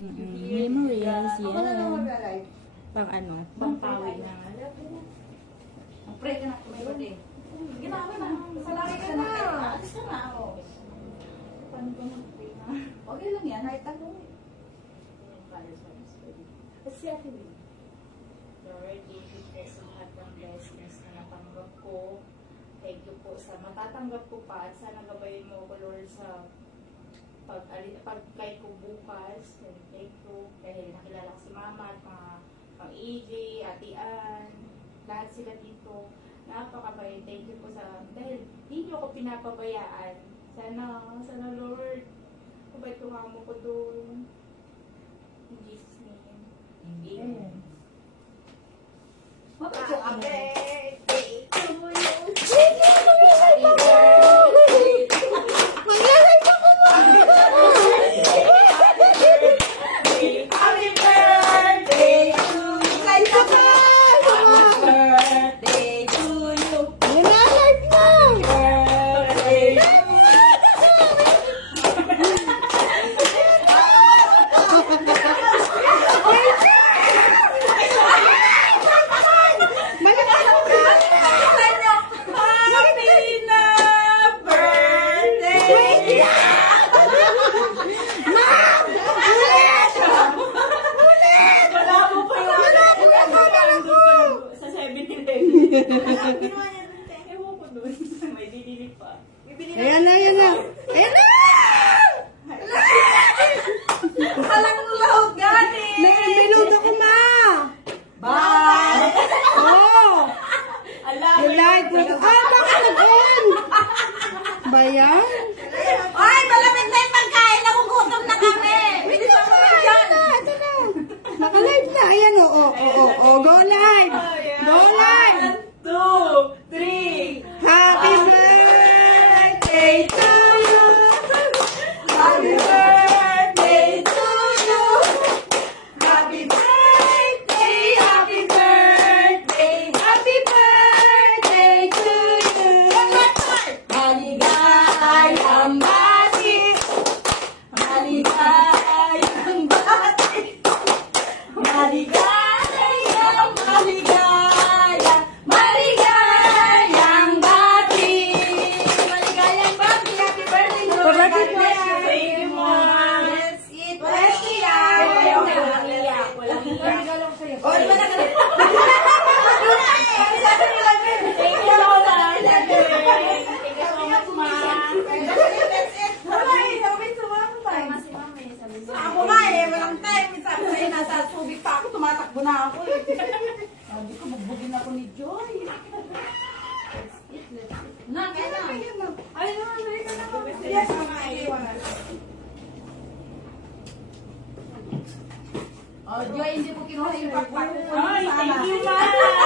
Memories, yan. Pang ano? Pang pawid na. Pray ka na, tumayo din. Ginawa na, salari ka na. Alis ka na, o. Paano ka mag-pray na? Okay lang yan, ay tanong. Kasi ate din. Lord, thank you po sa lahat ng blessings na natanggap ko. Thank you po sa matatanggap ko pa at sana gabayin mo ko, Lord, sa pag-guide ko bukas. Thank you dahil nakilala ko si Mama at mga EJ, Ate Ann, lahat sila dito. Napakabait. Thank you po sa dahil hindi niyo ako pinapabayaan. Sana Lord, kabait ko nga mo ko doon. In Jesus' name. Amen. Mabait yung amo. Ewan ko doon. May dilili pa. Ayan na, ayan na. Ayan na! Alang load gani! May load ako, ma! Bye! Oh! Alam! You like it? Ah, bakit nag-on? Ba yan? Ay, malamig na yung pagkain! Nagugutom na kami! Wait lang na, ayan na, ito na. Naka-live na. Ayan, oh, go live! Go live! 1, 2, 3. Happy birthday to you! Happy birthday to you! Happy birthday! Happy birthday! Happy birthday to you! Maligayang bati! Maligayang bati! Maligayang, maligayang, maligayang bati! Maligayang bati! Happy birthday to you! Happy God bless you. Thank you, Mom. Let's eat. Let's iyak! Walang iyak. Walang iyak. O, di ba na ka? Thank you so much. Thank you so much, Mom. Ako nga eh, walang time. Sabi sa'yo, nasa subik pa ako, tumatakbo na ako eh. Sabi ko, magbugin ako ni Joy. Na, kaya na. Ay, naman, dali ka na. Yes, mga iwan. Oh, Joy, hindi mo kinuha yung backpack. Ay, thank you, Ma.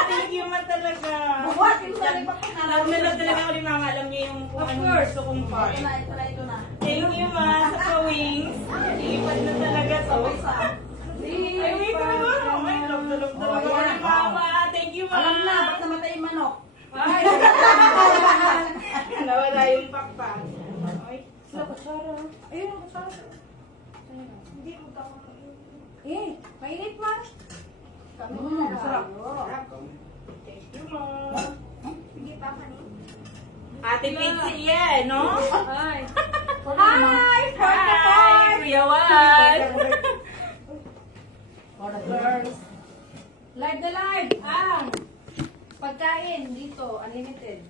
Thank you, Ma, talaga. Buhat, kinuha yung backpack. Alam na lang talaga ako ni Mama. Alam niya yung kung ano gusto kong part. Ito na, ito na, ito na. Thank you, Ma, sa ka-wings. Iipad na talaga to. Ay, wait, talaga. Ay, love na love talaga ako ni Mama. Thank you, Ma. Alam na, ba't namatay yung manok? Ay, nawala yung pakpak. Ay, Sila ko, Sarah. Ayun ako, Sarah. hindi ko daw. Eh, mainit man. Kami na sarap. Thank you, Ma. Ate Pixie yan, no? Hi! Hi, Kuya Wan. For the girls. Live na live! Pagkain dito, unlimited.